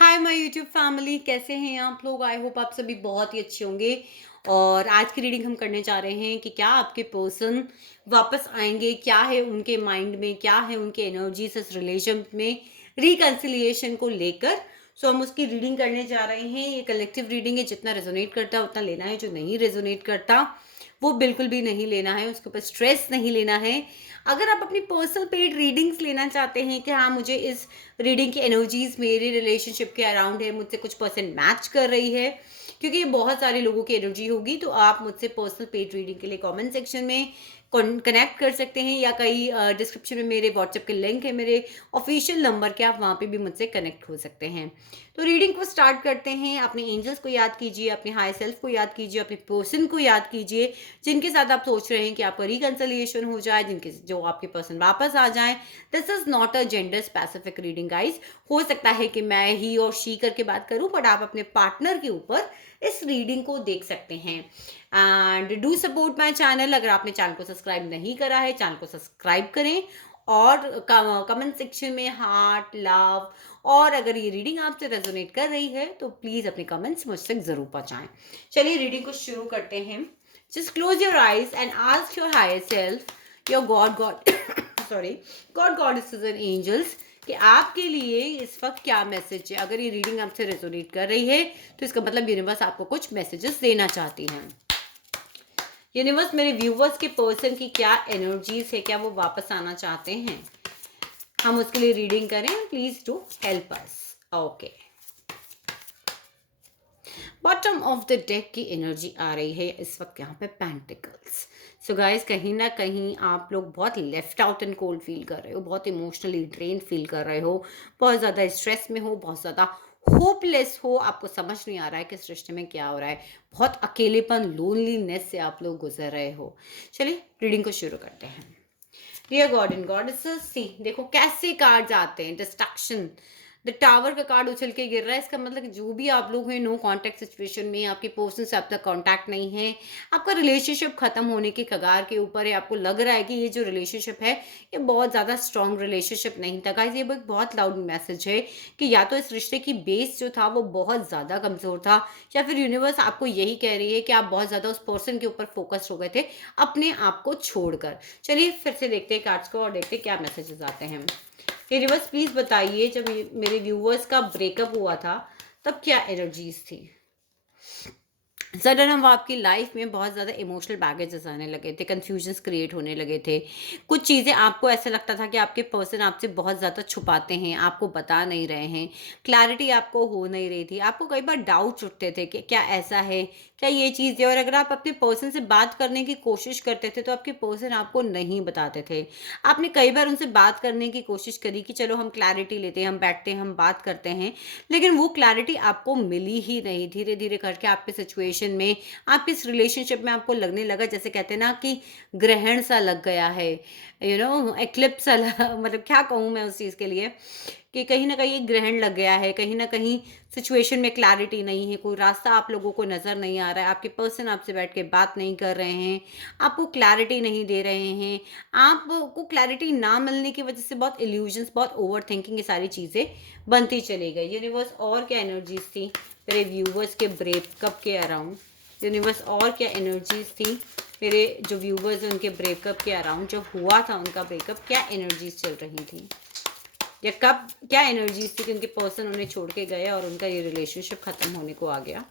Hi my YouTube family, कैसे हैं आप लोग? आई होप आप सभी बहुत ही अच्छे होंगे। और आज की रीडिंग हम करने जा रहे हैं कि क्या आपके पर्सन वापस आएंगे, क्या है उनके माइंड में, क्या है उनके एनर्जीज इस रिलेशन में रिकंसिलिएशन को लेकर। सो हम उसकी रीडिंग करने जा रहे हैं। ये कलेक्टिव रीडिंग है, जितना रेजोनेट करता है उतना लेना है, जो नहीं रेजोनेट करता वो बिल्कुल भी नहीं लेना है, उसके ऊपर स्ट्रेस नहीं लेना है। अगर आप अपनी पर्सनल पेड रीडिंग्स लेना चाहते हैं कि हाँ, मुझे इस रीडिंग की एनर्जीज मेरे रिलेशनशिप के अराउंड है, मुझसे कुछ परसेंट मैच कर रही है, क्योंकि ये बहुत सारे लोगों की एनर्जी होगी, तो आप मुझसे पर्सनल पेड रीडिंग के लिए कमेंट सेक्शन में कनेक्ट कर सकते हैं, या कहीं डिस्क्रिप्शन में मेरे व्हाट्सएप के लिंक है, मेरे ऑफिशियल नंबर के, आप वहाँ पे भी मुझसे कनेक्ट हो सकते हैं। तो रीडिंग को स्टार्ट करते हैं। अपने एंजल्स को याद कीजिए, अपने हाई सेल्फ को याद कीजिए, अपने पर्सन को याद कीजिए जिनके साथ आप सोच रहे हैं कि आपका रिकंसिलिएशन हो जाए, जिनके जो आपके पर्सन वापस आ जाए। This is not a gender specific reading guys. हो सकता है कि मैं ही और शी करके बात करूं, बट आप अपने पार्टनर के ऊपर इस रीडिंग को देख सकते हैं। And do support my channel. अगर आपने चैनल को सब्सक्राइब नहीं करा है, चैनल को सब्सक्राइब करें, और कमेंट सेक्शन में हार्ट, लव, और अगर ये रीडिंग आपसे रेजोनेट कर रही है तो प्लीज अपने कमेंट्स मुझ तक जरूर पहुंचाएं। चलिए रीडिंग को शुरू करते हैं। Just close your eyes and ask your higher self, your god sorry, goddesses and angels, कि आपके लिए इस वक्त क्या मैसेज है। अगर ये रीडिंग आपसे रेजोनेट कर रही है तो इसका मतलब यूनिवर्स आपको कुछ मैसेजेस देना चाहती है। यूनिवर्स, मेरे व्यूवर्स के पर्सन की क्या एनर्जीज है, क्या वो वापस आना चाहते हैं, हम उसके लिए रीडिंग करें। Please do help us. Okay, bottom of the deck की एनर्जी आ रही है इस वक्त यहाँ पे, पेंटिकल्स। सो गाइस, कहीं ना कहीं आप लोग बहुत left out and cold feel कर रहे हो, बहुत इमोशनली ड्रेन फील कर रहे हो, बहुत ज़्यादा स्ट्रेस में हो, बहुत ज़्यादा होपलेस हो, आपको समझ नहीं आ रहा है कि इस रिश्ते में क्या हो रहा है, बहुत अकेलेपन, लोनलीनेस से आप लोग गुजर रहे हो। चलिए रीडिंग को शुरू करते हैं। डियर गॉड एंड गॉडेसेस, सी देखो कैसे कार्ड्स आते हैं। डिस्ट्रक्शन, द टावर का कार्ड उछल के गिर रहा है। इसका मतलब कि जो भी आप लोग हैं नो कांटेक्ट सिचुएशन में, आपके पर्सन से अब तक कांटेक्ट नहीं है, आपका रिलेशनशिप खत्म होने के कगार के ऊपर है। आपको लग रहा है कि ये जो रिलेशनशिप है ये बहुत ज़्यादा स्ट्रॉन्ग रिलेशनशिप नहीं था। गाइस, ये एक बहुत लाउड मैसेज है कि या तो इस रिश्ते की बेस जो था वो बहुत ज़्यादा कमज़ोर था, या फिर यूनिवर्स आपको यही कह रही है कि आप बहुत ज़्यादा उस पर्सन के ऊपर फोकस्ड हो गए थे अपने आप को छोड़कर। चलिए फिर से देखते हैं कार्ड्स को और देखते हैं क्या मैसेजेस आते हैं। यूनिवर्स प्लीज बताइए, जब मेरे व्यूवर्स का ब्रेकअप हुआ था तब क्या एनर्जीज थी। सडन हम आपकी लाइफ में बहुत ज़्यादा इमोशनल बैगेजेस आने लगे थे, कन्फ्यूजन्स क्रिएट होने लगे थे। कुछ चीज़ें आपको ऐसा लगता था कि आपके पर्सन आपसे बहुत ज़्यादा छुपाते हैं, आपको बता नहीं रहे हैं, क्लैरिटी आपको हो नहीं रही थी। आपको कई बार डाउट्स उठते थे कि क्या ऐसा है, क्या ये चीज़ है। और अगर आप अपने पर्सन से बात करने की कोशिश करते थे तो आपके पर्सन आपको नहीं बताते थे। आपने कई बार उनसे बात करने की कोशिश करी कि चलो हम क्लैरिटी लेते हैं, हम बैठते हैं, हम बात करते हैं, लेकिन वो क्लैरिटी आपको मिली ही नहीं। धीरे धीरे करके आपके सिचुएशन में, आपके इस रिलेशनशिप में आपको लगने लगा, जैसे कहते हैं ना कि ग्रहण सा लग गया है, एक्लिप्स सा मतलब क्या कहूँ मैं उस चीज़ के लिए, कि कहीं ना कहीं एक ग्रहण लग गया है, कहीं ना कहीं सिचुएशन में क्लैरिटी नहीं है, कोई रास्ता आप लोगों को नज़र नहीं आ रहा है, आपके पर्सन आपसे बैठ के बात नहीं कर रहे हैं, आपको क्लैरिटी नहीं दे रहे हैं। आपको क्लैरिटी ना मिलने की वजह से बहुत इल्यूजन्स, बहुत ओवर थिंकिंग, ये सारी चीज़ें बनती चली गई। यूनिवर्स, और क्या एनर्जीज थी मेरे व्यूवर्स के ब्रेकअप के अराउंड। यूनिवर्स, और क्या एनर्जीज थी मेरे जो व्यूवर्स हैं उनके ब्रेकअप के अराउंड, जो हुआ था उनका ब्रेकअप, क्या एनर्जीज चल रही थी, या कब क्या एनर्जीज थी कि उनके पर्सन उन्हें छोड़ के गए और उनका ये रिलेशनशिप खत्म होने को आ गया।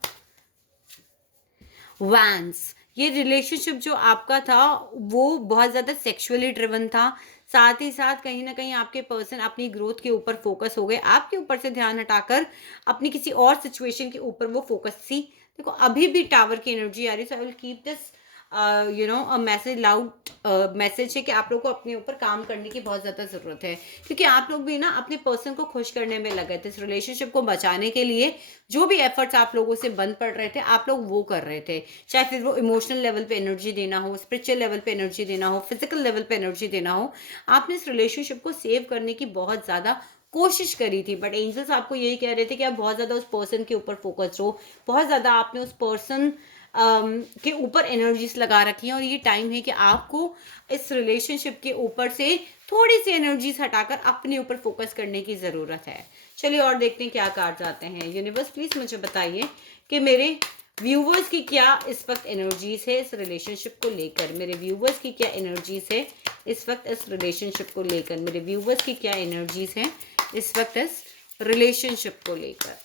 वैंस, ये रिलेशनशिप जो आपका था वो बहुत ज़्यादा सेक्सुअली ड्रिवन था। साथ ही साथ कहीं न कहीं आपके पर्सन अपनी ग्रोथ के ऊपर फ़ोकस हो गए। आपके ऊपर से ध्यान हटाकर अपनी किसी और सिचुएशन के ऊपर वो फ़ोकस थी। देखो अभी भी टावर की एनर्जी आ रही है, so I will keep this a message loud. Message है कि आप लोग को अपने ऊपर काम करने की बहुत ज़्यादा ज़रूरत है, क्योंकि आप लोग भी ना अपने पर्सन को खुश करने में लगे थे। इस रिलेशनशिप को बचाने के लिए जो भी एफर्ट्स आप लोगों से बंद पड़ रहे थे, आप लोग वो कर रहे थे। चाहे फिर वो इमोशनल लेवल पे एनर्जी देना हो, स्पिरिचुअल लेवल पे एनर्जी देना हो, फिजिकल लेवल पे एनर्जी देना हो, आपने इस रिलेशनशिप को सेव करने की बहुत ज़्यादा कोशिश करी थी। बट एंजल्स आपको यही कह रहे थे कि आप बहुत ज़्यादा उस पर्सन के ऊपर फोकस हो, बहुत ज़्यादा आपने उस पर्सन के ऊपर एनर्जीज लगा रखी हैं, और ये टाइम है कि आपको इस रिलेशनशिप के ऊपर से थोड़ी सी एनर्जीज हटाकर अपने ऊपर फोकस करने की ज़रूरत है। चलिए और देखते हैं क्या कार्ड्स आते हैं। यूनिवर्स प्लीज मुझे बताइए कि मेरे व्यूवर्स की क्या इस वक्त एनर्जीज है इस रिलेशनशिप को लेकर। मेरे व्यूवर्स की क्या एनर्जीज है इस वक्त इस रिलेशनशिप को लेकर। मेरे व्यूवर्स की क्या एनर्जीज है इस वक्त इस रिलेशनशिप को लेकर।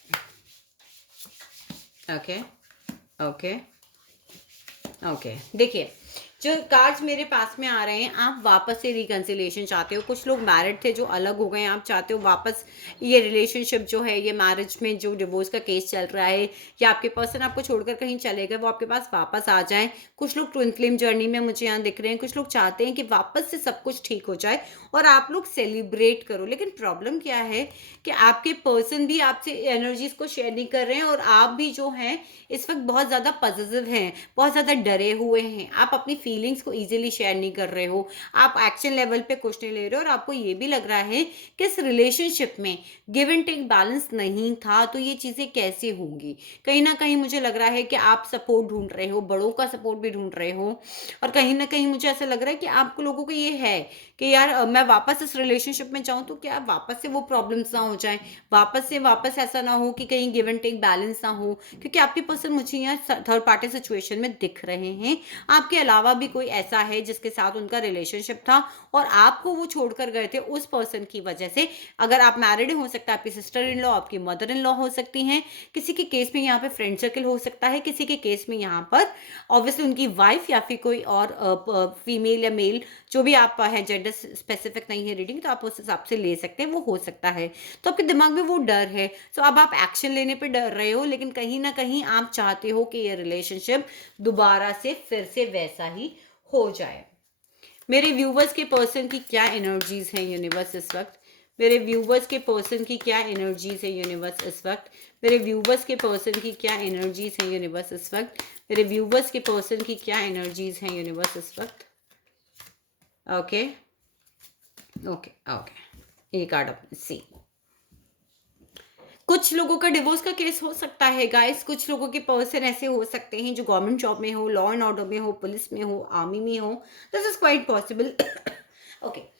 ओके ओके ओके, देखिए जो कार्ड्स मेरे पास में आ रहे हैं, आप वापस से रिकंसिलिएशन चाहते हो। कुछ लोग मैरिड थे जो अलग हो गए, आप चाहते हो वापस ये रिलेशनशिप जो है, ये मैरिज में जो डिवोर्स का केस चल रहा है या आपके पर्सन आपको छोड़कर कहीं चले गए, वो आपके पास वापस आ जाएं। कुछ लोग ट्विन फ्लेम जर्नी में मुझे यहाँ दिख रहे हैं। कुछ लोग चाहते हैं कि वापस से सब कुछ ठीक हो जाए और आप लोग सेलिब्रेट करो। लेकिन प्रॉब्लम क्या है कि आपके पर्सन भी आपसे एनर्जीज को शेयर नहीं कर रहे हैं और आप भी जो हैं इस वक्त बहुत ज़्यादा पॉजिटिव हैं, बहुत ज़्यादा डरे हुए हैं। आप अपनी फीलिंग्स को इजीली शेयर नहीं कर रहे हो, आप एक्शन लेवल पे कुछ नहीं ले रहे हो और आपको ये भी लग रहा है कि इस रिलेशनशिप में गिव एंड टेक बैलेंस नहीं था, तो ये चीज़ें कैसे होंगी। कहीं ना कहीं मुझे लग रहा है कि आप सपोर्ट ढूंढ रहे हो, बड़ों का सपोर्ट भी ढूंढ रहे हो और कहीं ना कहीं मुझे ऐसा लग रहा है कि आप लोगों को ये है कि यार मैं वापस इस रिलेशनशिप में जाऊं तो क्या वापस से वो प्रॉब्लम्स ना हो जाए, वापस ऐसा ना हो कि कहीं गिव एंड टेक बैलेंस ना हो। क्योंकि आपके पर्सन मुझे यहाँ थर्ड पार्टी सिचुएशन में दिख रहे हैं। आपके अलावा भी कोई ऐसा है जिसके साथ उनका रिलेशनशिप था और आपको वो छोड़कर गए थे उस पर्सन की वजह से। अगर आप मैरिड हो सकता है आपकी सिस्टर इन लॉ, आपकी मदर इन लॉ हो सकती हैं। किसी के केस में यहाँ पे फ्रेंड सर्कल हो सकता है, किसी के केस में यहाँ पर ऑब्वियसली उनकी वाइफ या फिर कोई और फीमेल या मेल, जो भी आप है, जेंडर स्पेसिफिक नहीं है रीडिंग, तो आप उस हिसाब से ले सकते हैं, वो हो सकता है। तो आपके दिमाग में वो डर है, तो अब आप एक्शन लेने पे डर रहे हो, लेकिन कहीं ना कहीं आप चाहते हो कि ये रिलेशनशिप दोबारा से फिर से वैसा ही हो जाए। मेरे व्यूवर्स के पर्सन की क्या एनर्जीज हैं यूनिवर्स इस वक्त। मेरे व्यूवर्स के पर्सन की क्या एनर्जीज है यूनिवर्स इस वक्त। मेरे व्यूवर्स के पर्सन की क्या एनर्जीज हैं यूनिवर्स इस वक्त। मेरे व्यूवर्स के पर्सन की क्या एनर्जीज हैं यूनिवर्स इस वक्त। ओके ओके ओके, ये कार्ड अपने सी। कुछ लोगों का डिवोर्स का केस हो सकता है गाइस। कुछ लोगों के पर्सन ऐसे हो सकते हैं जो गवर्नमेंट जॉब में हो, लॉ एंड ऑर्डर में हो, पुलिस में हो, आर्मी में हो। This is quite possible. Okay,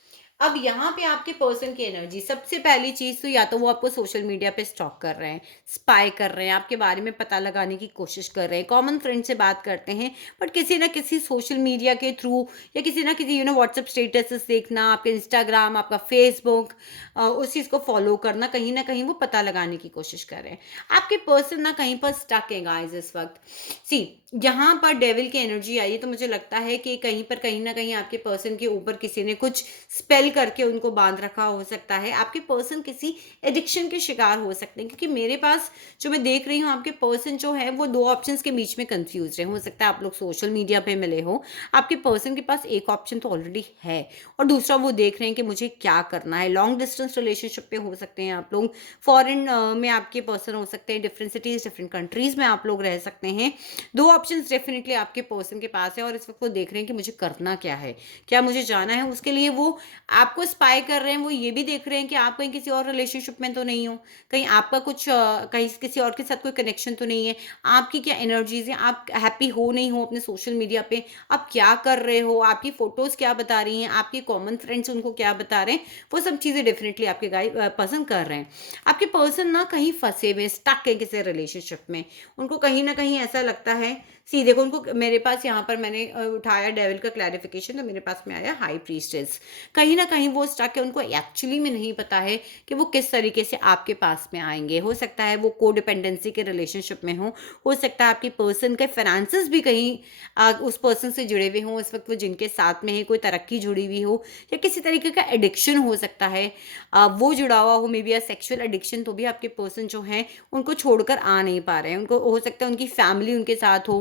अब यहाँ पे आपके पर्सन की एनर्जी, सबसे पहली चीज तो या तो वो आपको सोशल मीडिया पे स्टॉक कर रहे हैं, स्पाई कर रहे हैं, आपके बारे में पता लगाने की कोशिश कर रहे हैं, कॉमन फ्रेंड से बात करते हैं, बट किसी ना किसी सोशल मीडिया के थ्रू या किसी ना किसी व्हाट्सएप स्टेटस देखना, आपके इंस्टाग्राम, आपका फेसबुक, उस चीज़ को फॉलो करना, कहीं ना कहीं वो पता लगाने की कोशिश कर रहे हैं। आपके पर्सन ना कहीं पर स्टक है गाइस इस वक्त। सी, यहाँ पर डेविल की एनर्जी आई है, तो मुझे लगता है कि कहीं ना कहीं आपके पर्सन के ऊपर किसी ने कुछ स्पेल करके उनको बांध रखा हो सकता है। आपके पर्सन किसी एडिक्शन के शिकार हो सकते हैं, क्योंकि मेरे पास जो मैं देख रही हूँ, आपके पर्सन जो है वो दो ऑप्शंस के बीच में कंफ्यूज है। हो सकता है आप लोग सोशल मीडिया पे मिले हो, आपके पर्सन के पास एक ऑप्शन तो ऑलरेडी है और दूसरा वो देख रहे हैं कि मुझे क्या करना है। लॉन्ग डिस्टेंस रिलेशनशिप पे हो सकते हैं आप लोग, फॉरेन में आपके पर्सन हो सकते हैं, डिफरेंट सिटीज डिफरेंट कंट्रीज में आप लोग रह सकते हैं। दो ऑप्शंस डेफिनेटली आपके पर्सन के पास है और इस वक्त वो देख रहे हैं कि मुझे करना क्या है, क्या मुझे जाना है। उसके लिए वो आपको स्पाई कर रहे हैं, वो ये भी देख रहे हैं कि आप कहीं किसी और रिलेशनशिप में तो नहीं हो, कहीं आपका कुछ कहीं किसी और के साथ कोई कनेक्शन तो नहीं है, आपकी क्या एनर्जीज हैं, आप हैप्पी हो नहीं हो अपने सोशल मीडिया पे, आप क्या कर रहे हो, आपकी फोटोज क्या बता रही हैं, आपके कॉमन फ्रेंड्स उनको क्या बता रहे हैं, वो सब चीज़ें डेफिनेटली आपके गाय पसंद कर रहे हैं। आपके पर्सन ना कहीं फंसे हुए, स्टक है किसी रिलेशनशिप में। उनको कहीं ना कहीं ऐसा लगता है, सी देखो उनको, मेरे पास यहाँ पर मैंने उठाया डेविल का क्लैरिफिकेशन, तो मेरे पास में आया हाई प्रीस्टेस। कहीं ना कहीं वो स्टक है, उनको एक्चुअली में नहीं पता है कि वो किस तरीके से आपके पास में आएंगे। हो सकता है वो कोडिपेंडेंसी के रिलेशनशिप में हो सकता है आपकी पर्सन के फाइनेंसेस भी कहीं उस पर्सन से जुड़े हुए हों इस वक्त, वो जिनके साथ में है, कोई तरक्की जुड़ी हुई हो या किसी तरीके का एडिक्शन हो सकता है वो जुड़ा हुआ हो, मे बी या सेक्शुअल एडिक्शन, तो भी आपके पर्सन जो हैं उनको छोड़कर आ नहीं पा रहे हैं। उनको हो सकता है उनकी फैमिली उनके साथ हो,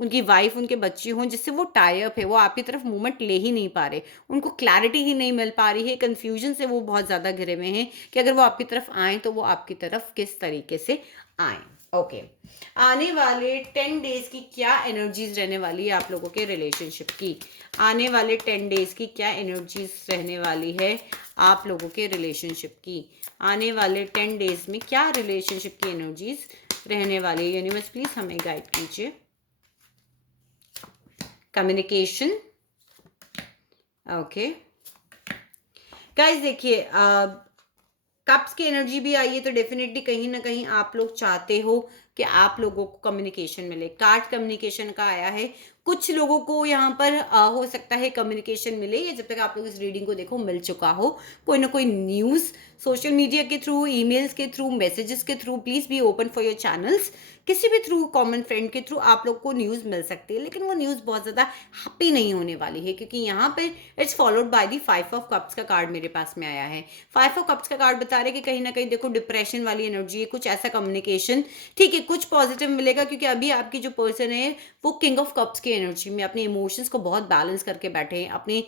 उनकी वाइफ, उनके बच्चे हों, जिससे वो टाई अप है, वो आपकी तरफ मूवमेंट ले ही नहीं पा रहे, उनको क्लैरिटी ही नहीं मिल पा रही है, कंफ्यूजन से वो बहुत ज़्यादा घिरे हुए हैं कि अगर वो आपकी तरफ आएँ तो वो आपकी तरफ किस तरीके से आएँ। ओके, आने वाले 10 डेज की क्या एनर्जीज रहने वाली है आप लोगों के रिलेशनशिप की। आने वाले 10 डेज की क्या एनर्जीज रहने वाली है आप लोगों के रिलेशनशिप की। आने वाले 10 डेज में क्या रिलेशनशिप की एनर्जीज रहने वाली है। यूनिवर्स प्लीज हमें गाइड कीजिए। कम्युनिकेशन, ओके गाइस, देखिए कप्स की एनर्जी भी आई है, तो डेफिनेटली कहीं ना कहीं आप लोग चाहते हो कि आप लोगों को कम्युनिकेशन मिले। कार्ड कम्युनिकेशन का आया है, कुछ लोगों को यहाँ पर हो सकता है कम्युनिकेशन मिले, या जब तक आप लोग इस रीडिंग को देखो मिल चुका हो कोई ना कोई न्यूज़, सोशल मीडिया के थ्रू, ईमेल्स के थ्रू, मैसेजेस के through. Please be open for your channels. किसी भी थ्रू, कॉमन फ्रेंड के थ्रू आप लोग को न्यूज़ मिल सकती है, लेकिन वो न्यूज़ बहुत ज़्यादा हैप्पी नहीं होने वाली है, क्योंकि यहाँ पे it's followed by the 5 of cups का कार्ड मेरे पास में आया है। 5 ऑफ कप्स का कार्ड बता रहे हैं कि कहीं ना कहीं देखो डिप्रेशन वाली एनर्जी है, कुछ ऐसा कम्युनिकेशन, ठीक है, कुछ पॉजिटिव मिलेगा, क्योंकि अभी आपकी जो पर्सन है वो किंग ऑफ कप्स की एनर्जी में अपने इमोशंस को बहुत बैलेंस करके बैठे हैं, अपने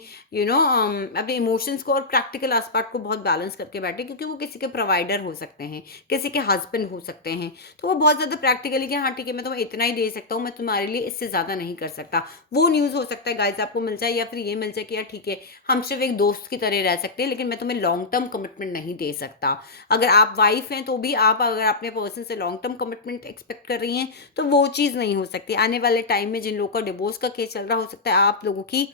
अपने इमोशंस को और प्रैक्टिकल एस्पेक्ट को बहुत बैलेंस करके बैठे, क्योंकि वो किसी के प्रोवाइडर हो सकते हैं, किसी के हस्बैंड हो सकते हैं। तो वो बहुत ज़्यादा प्रैक्टिकली कि हाँ ठीक है, मैं तुम्हें इतना ही दे सकता हूँ, मैं तुम्हारे लिए इससे ज़्यादा नहीं कर सकता। वो न्यूज़ हो सकता है गाइज आपको मिल जाए, या फिर ये मिल जाए कि यार ठीक है, हम सिर्फ एक दोस्त की तरह रह सकते हैं, लेकिन मैं तुम्हें लॉन्ग टर्म कमिटमेंट नहीं दे सकता। अगर आप वाइफ हैं तो भी आप अगर अपने पर्सन से लॉन्ग टर्म कमिटमेंट एक्सपेक्ट कर रही हैं, तो वो चीज़ नहीं हो सकती। आने वाले टाइम में जिन लोगों का डिवोर्स का केस चल रहा, हो सकता है आप लोगों की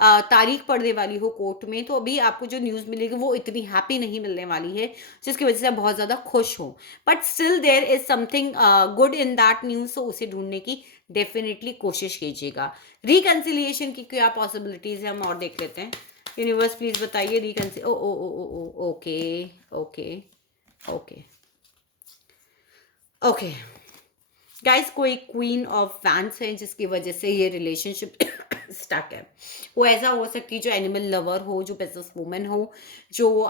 तारीख पड़ने वाली हो कोर्ट में, तो अभी आपको जो न्यूज़ मिलेगी वो इतनी हैप्पी नहीं मिलने वाली है, जिसकी वजह से आप बहुत ज़्यादा खुश हो। But still there is something good in that news, तो उसे ढूंढने की डेफिनेटली कोशिश कीजिएगा। रिकन्सिलिएशन की क्या पॉसिबिलिटीज़ है, हम और देख लेते हैं। यूनिवर्स प्लीज बताइए reconcile, oh oh oh oh oh okay, okay, okay, okay. Guys, कोई क्वीन ऑफ वैंड्स है जिसकी वजह से ये रिलेशनशिप स्टक है। वो ऐसा हो सकती है जो एनिमल लवर हो, जो बिजनेस वूमेन हो, जो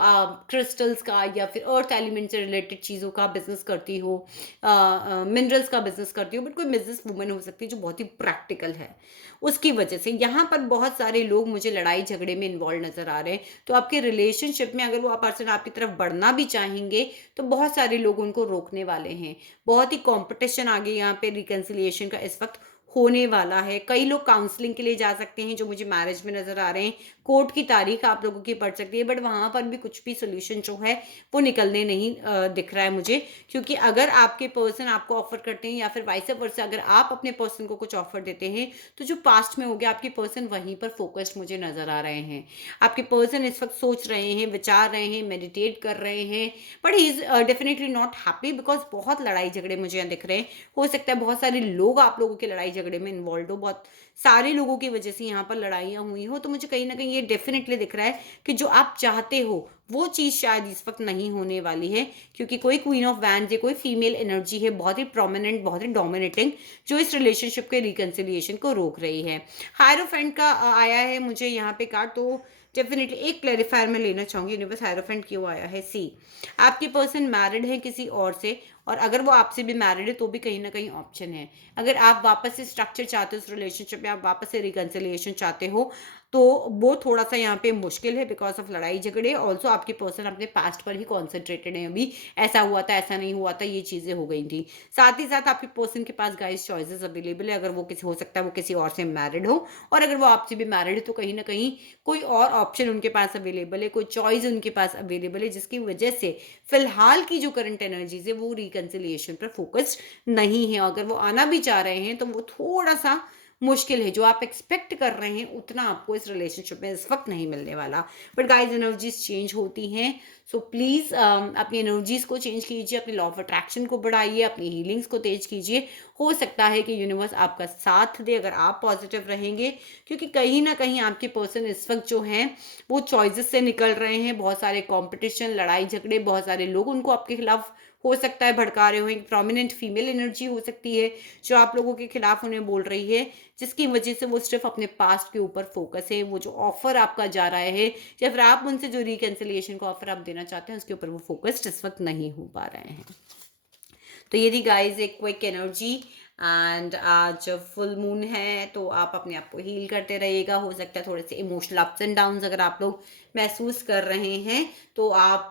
क्रिस्टल्स का या फिर अर्थ एलिमेंट से रिलेटेड चीज़ों का बिजनेस करती हो, मिनरल्स का बिजनेस करती हो, बट कोई बिजनेस वूमेन हो सकती है जो बहुत ही प्रैक्टिकल है। उसकी वजह से यहाँ पर बहुत सारे लोग मुझे लड़ाई झगड़े में इन्वॉल्व नजर आ रहे हैं। तो आपके रिलेशनशिप में अगर वो पर्सन आपकी तरफ बढ़ना भी चाहेंगे, तो बहुत सारे लोग उनको रोकने वाले हैं। बहुत ही कंपटीशन आगे यहाँ पे रिकन्सिलिएशन का इस वक्त होने वाला है। कई लोग काउंसलिंग के लिए जा सकते हैं जो मुझे मैरिज में नजर आ रहे हैं। कोर्ट की तारीख आप लोगों की पड़ सकती है, बट वहां पर भी कुछ भी सोल्यूशन जो है वो निकलने नहीं दिख रहा है मुझे। क्योंकि अगर आपके पर्सन आपको ऑफर करते हैं, या फिर वाइस वर्सा अगर आप अपने पर्सन को कुछ ऑफर देते हैं, तो जो पास्ट में हो गया आपके पर्सन वहीं पर फोकस्ड मुझे नजर आ रहे हैं। आपके पर्सन इस वक्त सोच रहे हैं, विचार रहे हैं, मेडिटेट कर रहे हैं, but he is definitely not happy, because बहुत लड़ाई झगड़े मुझे यहाँ दिख रहे हैं। हो सकता है बहुत सारे लोग आप लोगों के लड़ाई झगड़े में इन्वॉल्व हो, बहुत सारे लोगों की वजह से यहाँ पर लड़ाइयाँ हुई हो। तो मुझे कहीं ना कहीं ये डेफिनेटली दिख रहा है कि जो आप चाहते हो वो चीज़ शायद इस वक्त नहीं होने वाली है, क्योंकि कोई क्वीन ऑफ वैंड्स या कोई फीमेल एनर्जी है, बहुत ही प्रोमिनेंट, बहुत ही डोमिनेटिंग, जो इस रिलेशनशिप के रिकन्सिलिएशन को रोक रही है। हायरोफेंट का आया है मुझे यहाँ पे कार्ड, तो डेफिनेटली एक क्लैरिफायर में लेना चाहूंगी। यूनिवर्स, हायरोफेंट क्यों आया है? सी, आपकी पर्सन मैरिड है किसी और से, और अगर वो आपसे भी मैरिड है तो भी कहीं ना कहीं ऑप्शन है। अगर आप वापस से स्ट्रक्चर चाहते हो उस रिलेशनशिप में, आप वापस से रिकन्सिलिएशन चाहते हो, तो वो थोड़ा सा यहाँ पे मुश्किल है बिकॉज ऑफ लड़ाई झगड़े। ऑल्सो आपके पर्सन अपने पास्ट पर ही कॉन्सेंट्रेटेड है अभी, ऐसा हुआ था, ऐसा नहीं हुआ था, ये चीज़ें हो गई थी। साथ ही साथ आपके पर्सन के पास गाइस चॉइसेस अवेलेबल है। अगर वो किसी, हो सकता है वो किसी और से मैरिड हो, और अगर वो आपसे भी मैरिड है तो कहीं ना कहीं कोई और ऑप्शन उनके पास अवेलेबल है, कोई चॉइस उनके पास अवेलेबल है, जिसकी वजह से फिलहाल की जो करंट एनर्जीज है वो रिकन्सिलिएशन पर फोकस्ड नहीं है। अगर वो आना भी चाह रहे हैं तो वो थोड़ा सा मुश्किल है। जो आप एक्सपेक्ट कर रहे हैं उतना आपको इस रिलेशनशिप में इस वक्त नहीं मिलने वाला। बट गाइस, एनर्जीज चेंज होती हैं, सो प्लीज़ अपनी एनर्जीज को चेंज कीजिए, अपने लॉ ऑफ अट्रैक्शन को बढ़ाइए, अपनी हीलिंग्स को तेज कीजिए। हो सकता है कि यूनिवर्स आपका साथ दे अगर आप पॉजिटिव रहेंगे, क्योंकि कहीं ना कहीं आपके पर्सन इस वक्त जो हैं वो चॉइसेस से निकल रहे हैं। बहुत सारे कॉम्पिटिशन, लड़ाई झगड़े, बहुत सारे लोग उनको आपके खिलाफ हो सकता है भड़का रहे हो। एक प्रोमिनेंट फीमेल एनर्जी हो सकती है जो आप लोगों के खिलाफ उन्हें बोल रही है, जिसकी वजह से वो सिर्फ अपने पास्ट के ऊपर फोकस है। वो जो ऑफर आपका जा रहा है, या फिर आप उनसे जो रिकन्सिलिएशन का ऑफर आप देना चाहते हैं, उसके ऊपर वो फोकस्ड इस वक्त नहीं हो पा रहे हैं। तो ये थी गाइज एक क्विक एनर्जी। एंड आज फुल मून है, तो आप अपने आप को हील करते रहिएगा। हो सकता है थोड़े से इमोशनल अप्स एंड डाउन्स अगर आप लोग महसूस कर रहे हैं, तो आप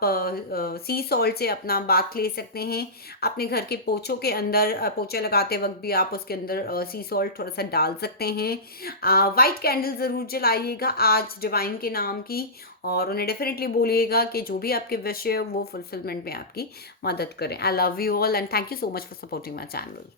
सी सॉल्ट से अपना बाथ ले सकते हैं। अपने घर के पोछों के अंदर पोछा लगाते वक्त भी आप उसके अंदर सी सॉल्ट थोड़ा सा डाल सकते हैं। वाइट कैंडल ज़रूर जलाइएगा आज डिवाइन के नाम की, और उन्हें डेफिनेटली बोलिएगा कि जो भी आपके विश है वो फुलफिलमेंट में आपकी मदद करें। I love you all and thank you so much for supporting my channel.